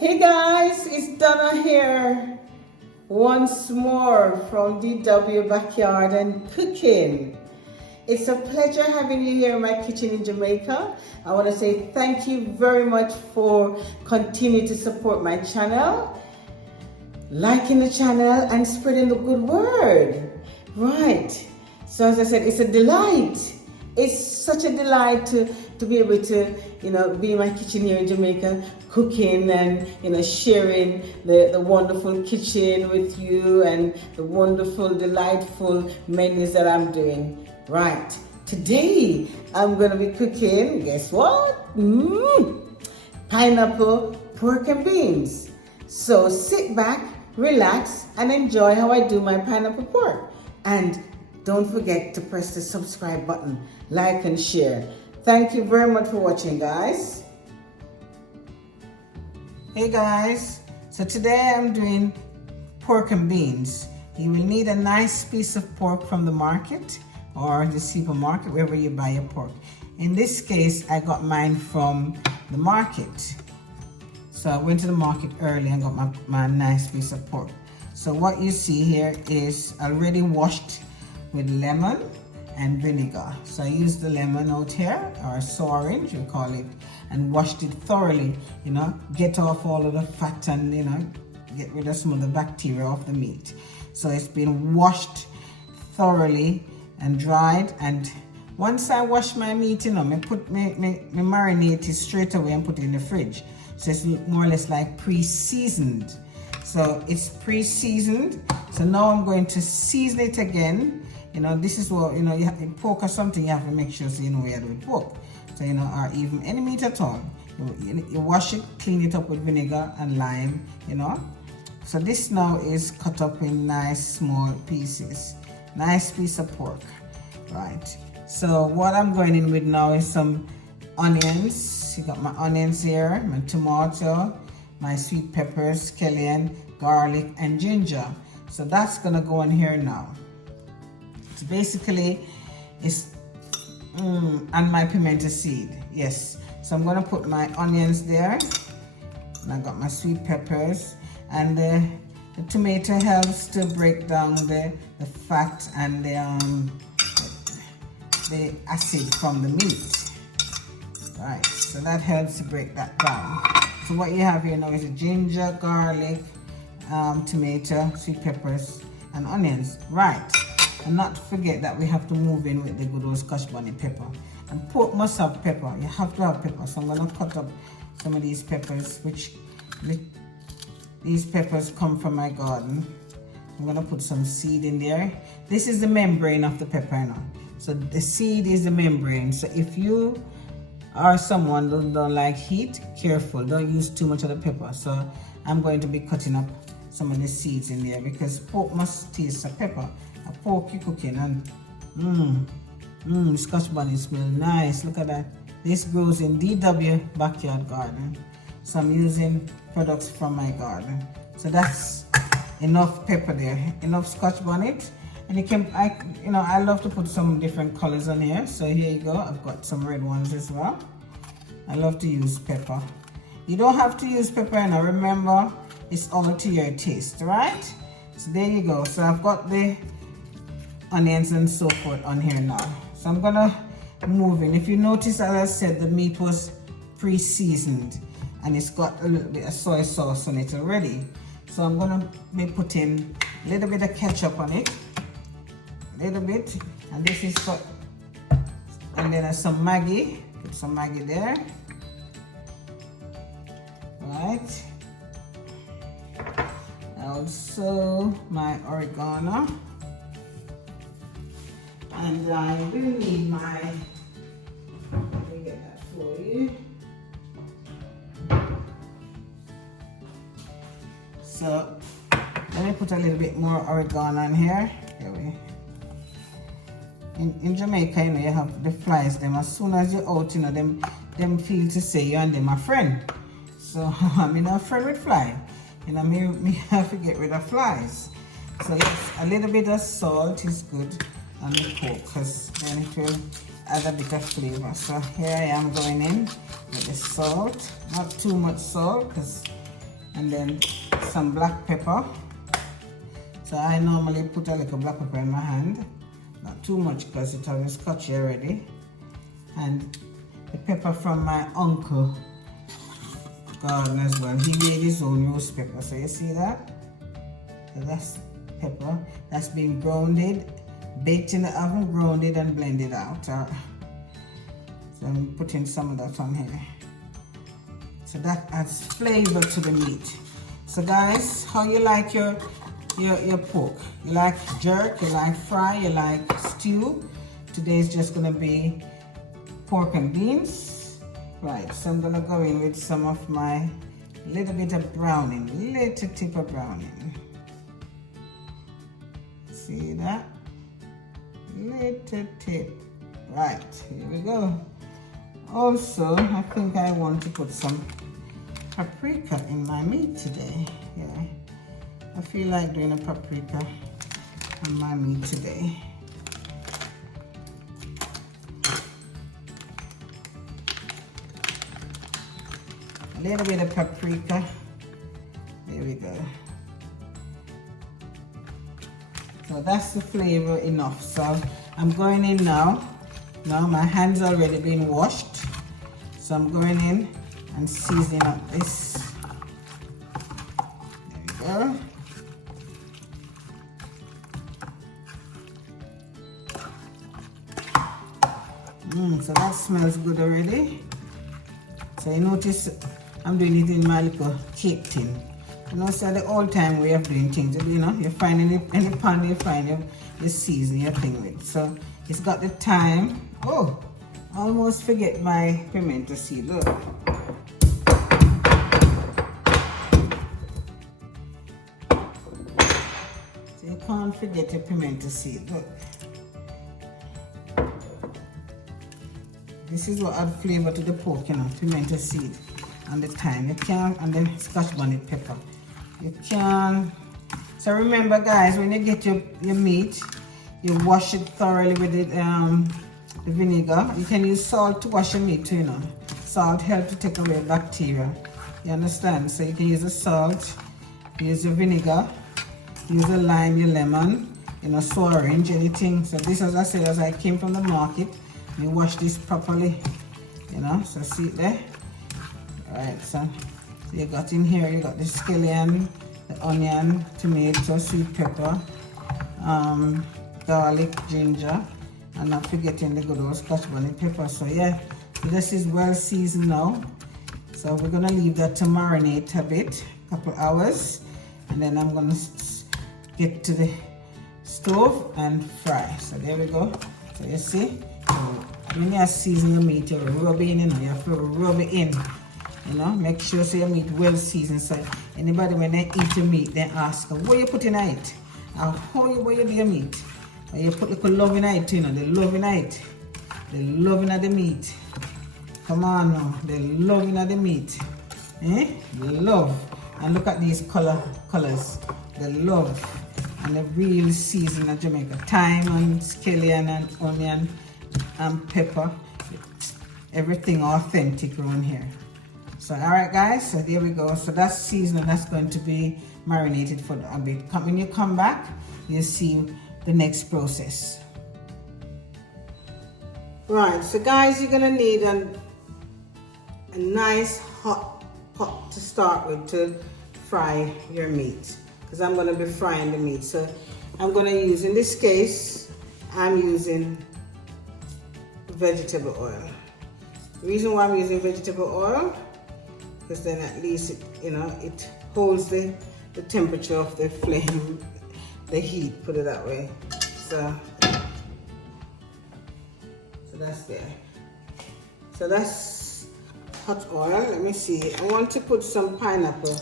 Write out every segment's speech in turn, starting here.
Hey guys, it's Donna here once more from DW Backyard and Cooking. It's a pleasure having you here in my kitchen in Jamaica. I want to say thank you very much for continuing to support my channel, liking the channel and spreading the good word. Right, so as I said, it's a delight. It's such a delight to be able to, be in my kitchen here in Jamaica, cooking and, sharing the wonderful kitchen with you and the wonderful, delightful menus that I'm doing. Right, today I'm going to be cooking, guess what? Pineapple, pork and beans. So sit back, relax and enjoy how I do my pineapple pork. And don't forget to press the subscribe button, like and share. Thank you very much for watching, guys. Hey guys, so today I'm doing pork and beans. You will need a nice piece of pork from the market or the supermarket, wherever you buy your pork. In this case, I got mine from the market. So I went to the market early and got my nice piece of pork. So what you see here is already washed with lemon and vinegar. So I used the lemon out here, or orange we call it, and washed it thoroughly, get off all of the fat and get rid of some of the bacteria off the meat. So it's been washed thoroughly and dried, and once I wash my meat, me marinate it straight away and put it in the fridge. So it's more or less like pre-seasoned. So it's pre-seasoned. So now I'm going to season it again. This is what, you have in pork or something, you have to make sure so you know what you're doing pork. So, or even any meat at all. You wash it, clean it up with vinegar and lime, So this now is cut up in nice small pieces. Nice piece of pork, right? So what I'm going in with now is some onions. You got my onions here, my tomato, my sweet peppers, scallion, garlic, and ginger. So that's gonna go in here now. So basically, and my pimento seed, yes. So I'm gonna put my onions there, and I got my sweet peppers, and the tomato helps to break down the fat and the acid from the meat. Right, so that helps to break that down. So what you have here now is ginger, garlic, tomato, sweet peppers, and onions. Right, and not to forget that we have to move in with the good old Scotch bonnet pepper. And pork must have pepper. You have to have pepper. So I'm gonna cut up some of these peppers, these peppers come from my garden. I'm gonna put some seed in there. This is the membrane of the pepper now. So the seed is the membrane. So if you are someone who don't like heat, careful, don't use too much of the pepper. So I'm going to be cutting up some of the seeds in there because pork must taste of pepper. A pork you cooking and Scotch bonnet smell nice. Look at that. This grows in DW Backyard Garden. So I'm using products from my garden. So that's enough pepper there, enough Scotch bonnet. And you can, I love to put some different colors on here. So here you go. I've got some red ones as well. I love to use pepper. You don't have to use pepper, and remember, it's all to your taste, right? So there you go. So I've got the onions and so forth on here now. So I'm gonna move in. If you notice, as I said, the meat was pre-seasoned and it's got a little bit of soy sauce on it already. So I'm gonna be putting a little bit of ketchup on it. A little bit, and this is for, and then some Maggi. Put some Maggi there. Right. Also my oregano, and I will need my. Let me get that for you. So let me put a little bit more oregano on here. Here we. In Jamaica, you have the flies. Them as soon as you're out, them feel to say you and them a friend. So I'm not a friend with fly. Me have to get rid of flies. So yes, a little bit of salt is good on the pork because then it will add a bit of flavor. So here I am going in with the salt. Not too much salt because and then some black pepper. So I normally put a little black pepper in my hand, not too much because it has Scotch already. And the pepper from my uncle garden as well. He made his own roast pepper. So you see that? So that's pepper. That's been grounded, baked in the oven, grounded and blended out. So I'm putting some of that on here. So that adds flavor to the meat. So guys, how you like your pork? You like jerk, you like fry, you like stew? Today's just gonna be pork and beans. Right, so I'm gonna go in with some of my little bit of browning, little tip of browning. See that? Little tip. Right, here we go. Also, I think I want to put some paprika in my meat today. Yeah, I feel like doing a paprika on my meat today. A little bit of paprika. There we go. So that's the flavor enough. So I'm going in now. Now my hands already been washed. So I'm going in and seasoning up this. There we go. So that smells good already. So you notice I'm doing it in my little cake tin. You know, so the old time way of doing things, you know, you find any pan you find, you season your thing with. So it's got the thyme. Oh, I almost forget my pimento seed, look. So you can't forget your pimento seed, look. This is what adds flavor to the pork, you know, pimento seed and the thyme. You can, and then Scotch bonnet pepper. You can. So remember, guys, when you get your meat, you wash it thoroughly with the vinegar. You can use salt to wash your meat too, you know. Salt helps to take away bacteria. You understand? So you can use the salt, use your vinegar, use the lime, your lemon, you know, sour orange, anything. So this, as I said, as I came from the market, you wash this properly, you know. So see it there. Alright, so you got in here, you got the scallion, the onion, tomato, sweet pepper, garlic, ginger, and not forgetting the good old Scotch bonnet pepper. So yeah, this is well seasoned now. So we're gonna leave that to marinate a bit, a couple hours, and then I'm gonna get to the stove and fry. So there we go. So you see, so when you season your meat, you rub it in, you know, you have to rub it in. You know, make sure so your meat well seasoned. So anybody when they eat your meat, they ask, what you put in it? How you do your meat? And you put little love in it, you know, the love in it. The love in the meat. Come on now, the love in the meat. Eh? The love. And look at these colors. The love. And the real season of Jamaica. Thyme and scallion and onion and pepper. Everything authentic around here. So alright guys, so there we go. So that's seasoned, that's going to be marinated for a bit. When you come back, you'll see the next process. Right, so guys, you're gonna need a nice hot pot to start with to fry your meat, because I'm gonna be frying the meat. So I'm gonna use, in this case, I'm using vegetable oil. The reason why I'm using vegetable oil, because then at least it, you know, it holds the temperature of the flame, the heat, put it that way. So that's there. So that's hot oil. Let me see. I want to put some pineapple.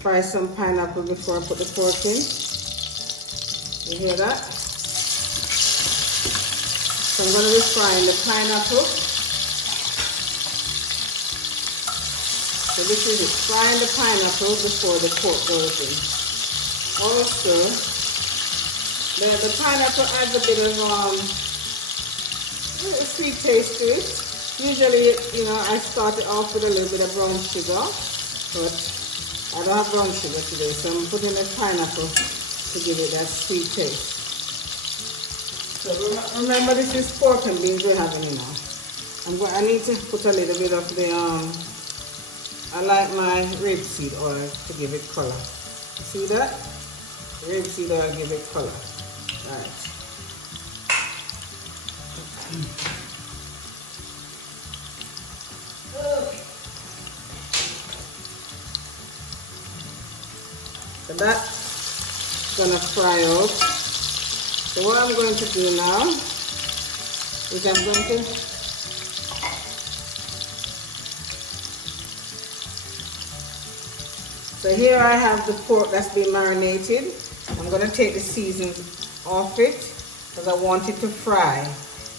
Fry some pineapple before I put the pork in. You hear that? So I'm going to be frying the pineapple. So this is it, frying the pineapple before the pork goes in. Also, the pineapple adds a bit of sweet taste to it. Usually, you know, I start it off with a little bit of brown sugar, but I don't have brown sugar today, so I'm putting a pineapple to give it that sweet taste. So remember, this is pork and beans we're having now. I need to put a little bit of the I like my rapeseed oil to give it color. See that? Rapeseed oil give it color. Alright. So that's gonna fry out. So what I'm going to do now is I'm going to So here I have the pork that's been marinated. I'm going to take the seasoning off it because I want it to fry.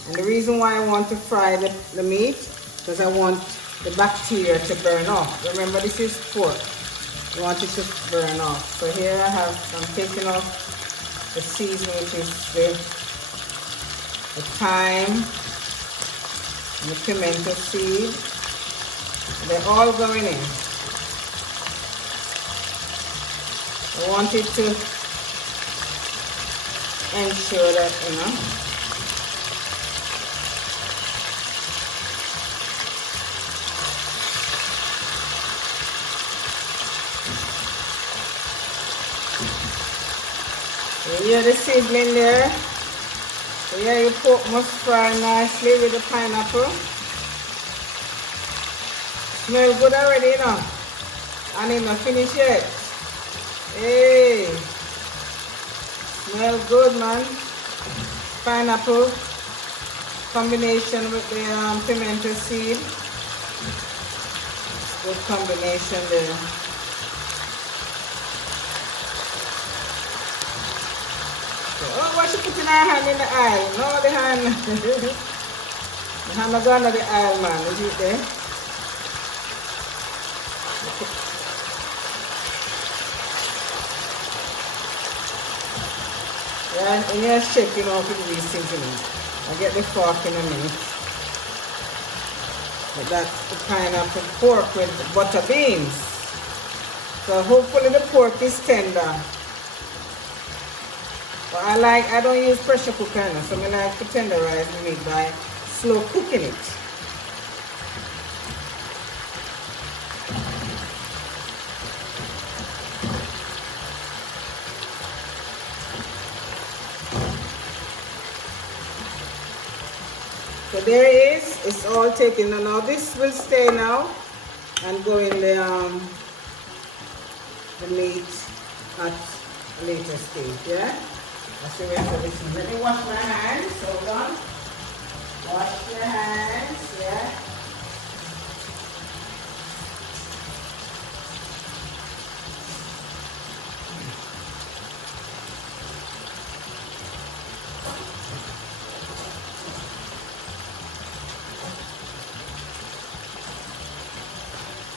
And the reason why I want to fry the meat because I want the bacteria to burn off. Remember, this is pork. I want it to burn off. So here I'm taking off the seasoning, which is the thyme and the pimento seed. They're all going in. I want it to ensure that, So yeah, the sizzling there. So yeah, your pork must fry nicely with the pineapple. Smell good already, I need not finish yet. Hey, smell good, man. Pineapple combination with the pimento seed. Good combination there. Oh, what she putting her hand in the aisle? No, the hand. The hand is gone to the aisle, man. Is it there? Yeah, and you're shaking off with these things, I get the fork in a minute. But that's the pineapple pork with butter beans. So hopefully the pork is tender. But I don't use pressure cooker, so I like to tenderize the meat by slow cooking it. So there it is. It's all taken. Now this will stay now and go in the meat at a later stage. Yeah. That's the rest of this. Let me wash my hands. Hold on. Wash your hands. Yeah.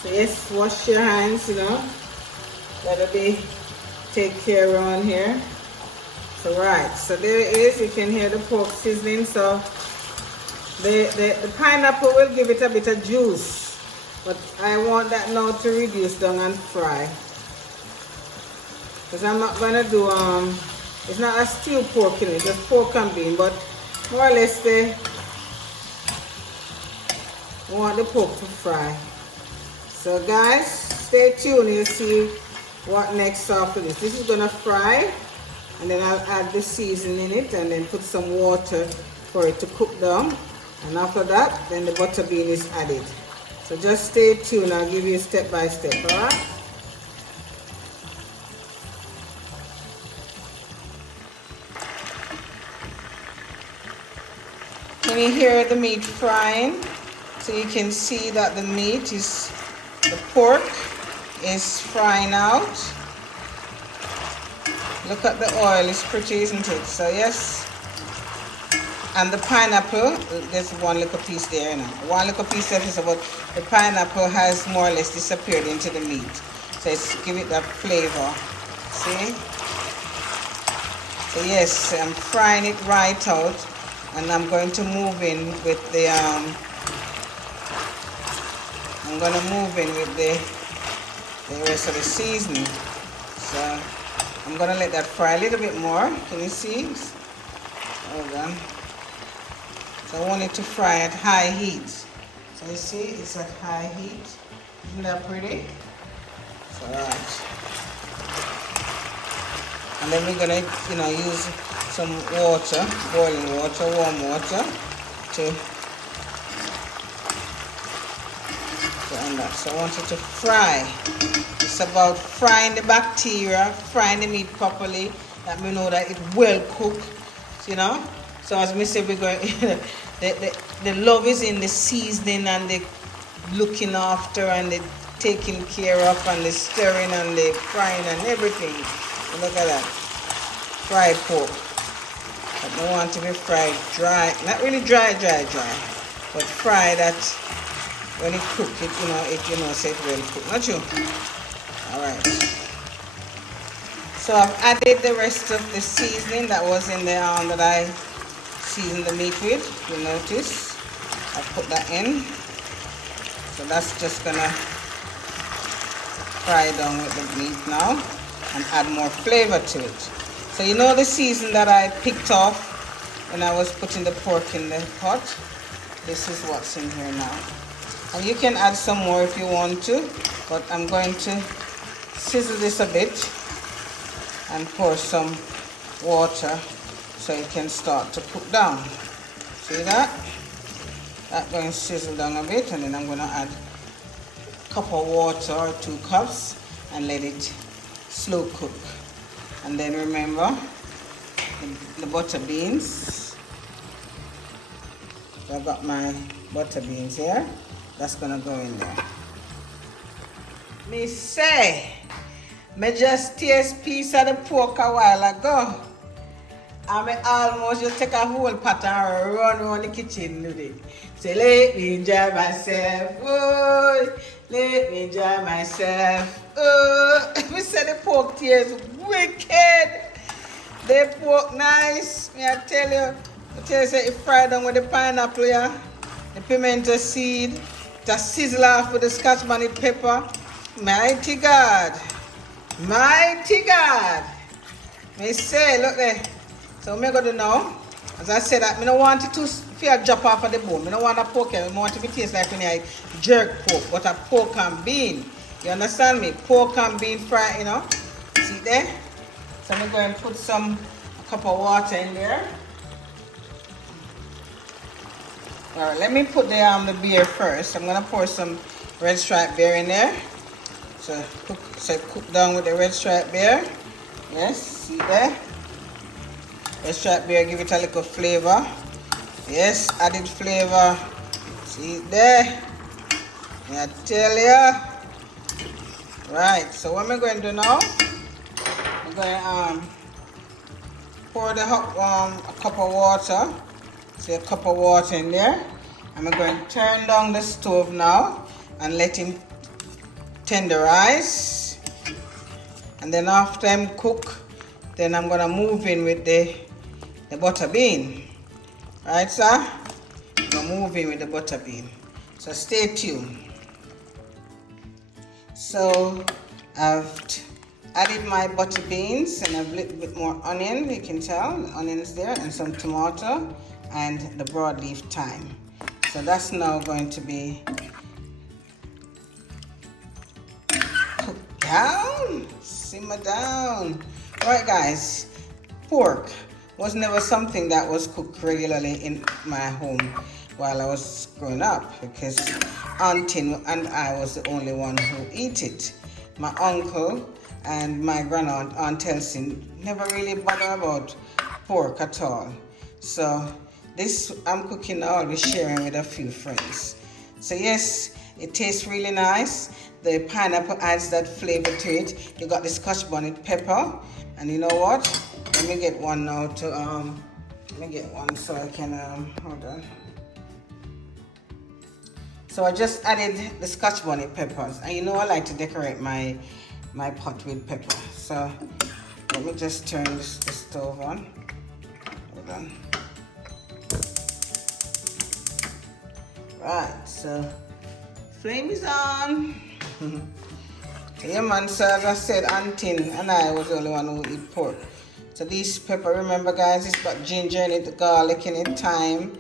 So yes, wash your hands, That'll be take care around here. So right, so there it is. You can hear the pork sizzling. So the pineapple will give it a bit of juice, but I want that now to reduce down and fry. Because I'm not gonna do it's not a stewed pork in it, just pork and bean, but more or less I want the pork to fry. So guys, stay tuned, you'll see what next after this. This is gonna fry, and then I'll add the seasoning in it and then put some water for it to cook down. And after that, then the butter bean is added. So just stay tuned, I'll give you step by step, alright? Can you hear the meat frying? So you can see that the pork is frying out. Look at the oil, it's pretty, isn't it? So yes, and the pineapple, there's one little piece there, one little piece there is about, the pineapple has more or less disappeared into the meat. So it's give it that flavor, see? So yes, I'm frying it right out, and I'm going to move in with the the rest of the seasoning. So I'm gonna let that fry a little bit more. Can you see? Hold on. So I want it to fry at high heat. So you see, it's at high heat. Isn't that pretty? So right. And then we're gonna, use some water, boiling water, warm water, to on that. So I want it to fry. It's about frying the bacteria, frying the meat properly, that we know that it's well cooked, So as we say, we're going, the love is in the seasoning and the looking after and the taking care of and the stirring and the frying and everything. Look at that. Fried pork. But I want to be fried dry, not really dry, but fried that when it cook it, say it well cooked. Not you? Alright. So I've added the rest of the seasoning that was in the that I seasoned the meat with. You'll notice I put that in. So that's just gonna fry down with the meat now and add more flavor to it. So the season that I picked off when I was putting the pork in the pot. This is what's in here now. And you can add some more if you want to, but I'm going to sizzle this a bit and pour some water so it can start to cook down. See that? That's going to sizzle down a bit, and then I'm going to add a cup of water or 2 cups and let it slow cook. And then remember the butter beans. So I've got my butter beans here. That's gonna go in there. Me say, me just taste piece of the pork a while ago. And me almost just take a whole pot and run around the kitchen with it. Say, let me enjoy myself. Oh, let me enjoy myself. Oh, me say the pork tastes wicked. The pork nice. Me I tell you, say it fried down with the pineapple, yeah, the pimento seed. Just sizzle off with the Scotch bonnet pepper. Mighty God. Mighty God. Me say, look there. So I'm going to do now. As I said, I don't want it to feel drop off of the bone. I don't want a pork here. I want it to taste like when I jerk pork, but a pork and bean. You understand me? Pork and bean fry, See there? So I'm going to put a cup of water in there. Alright, let me put the beer first. I'm gonna pour some red stripe beer in there. So cook down with the red stripe beer. Yes, see there? Red stripe beer give it a little flavor. Yes, added flavor. See there? I tell ya. Right, so what am I going to do now? I'm going to pour a cup of water. See a cup of water in there. I'm going to turn down the stove now and let him tenderize. And then after him cook, then I'm going to move in with the butter bean. Right, sir? I'm going to move in with the butter bean. So stay tuned. So I've added my butter beans and a little bit more onion. You can tell the onion is there, and some tomato and the broadleaf thyme. So that's now going to be cooked down, simmer down. All right, guys, pork was never something that was cooked regularly in my home while I was growing up, because Auntie and I was the only one who eat it. My uncle and my grandaunt, Aunt Elsie, never really bothered about pork at all. So this I'm cooking now, I'll be sharing with a few friends. So yes, it tastes really nice. The pineapple adds that flavor to it. You got the Scotch bonnet pepper, and you know what? Let me get one now to let me get one so I can hold on. So I just added the Scotch bonnet peppers, and you know I like to decorate my pot with pepper. So let me just turn the stove on. Hold on. Right, so flame is on. Yeah, man, so as I said, Auntie and I was the only one who eat pork. So this pepper, remember guys, it's got ginger in it, garlic in it, thyme,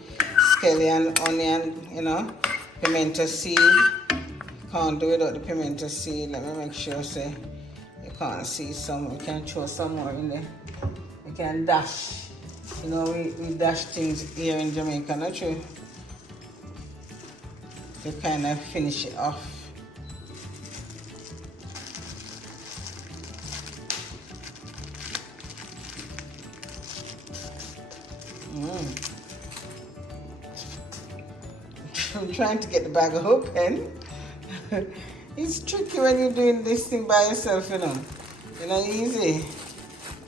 scallion, onion, you know, pimento seed. Can't do it without the pimento seed. Let me make sure, say, you can't see some, you can throw some more in there. You can dash. You know, we dash things here in Jamaica, not true? To kind of finish it off. I'm trying to get the bag open. It's tricky when you're doing this thing by yourself, you know. It's not easy.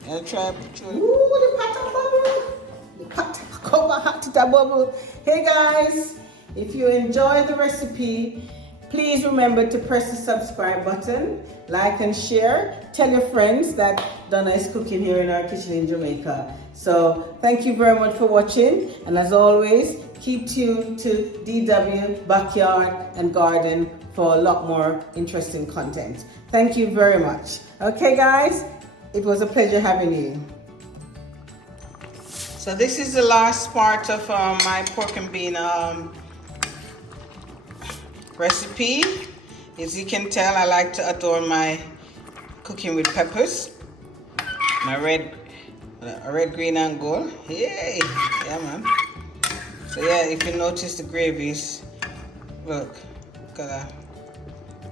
I'll try to put you. Ooh, the pot bubble. The pot cover hot to bubble. Hey guys, if you enjoy the recipe, please remember to press the subscribe button, like and share. Tell your friends that Donna is cooking here in our kitchen in Jamaica. So thank you very much for watching. And as always, keep tuned to DW Backyard and Garden for a lot more interesting content. Thank you very much. Okay guys, it was a pleasure having you. So this is the last part of my pork and bean recipe. As you can tell, I like to adorn my cooking with peppers. My red, green and gold. Yay! Yeah, man. So yeah, if you notice the gravies, look at that.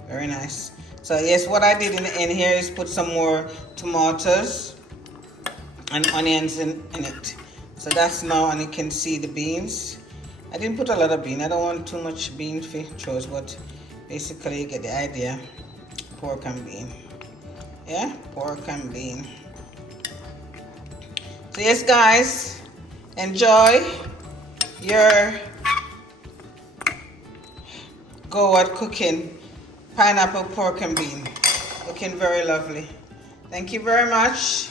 Very nice. So yes, what I did in here is put some more tomatoes and onions in it. So that's now, and you can see the beans. I didn't put a lot of bean. I don't want too much bean for chores, but basically you get the idea. Pork and bean. Yeah, pork and bean. So yes, guys, enjoy your go at cooking pineapple pork and bean. Looking very lovely. Thank you very much.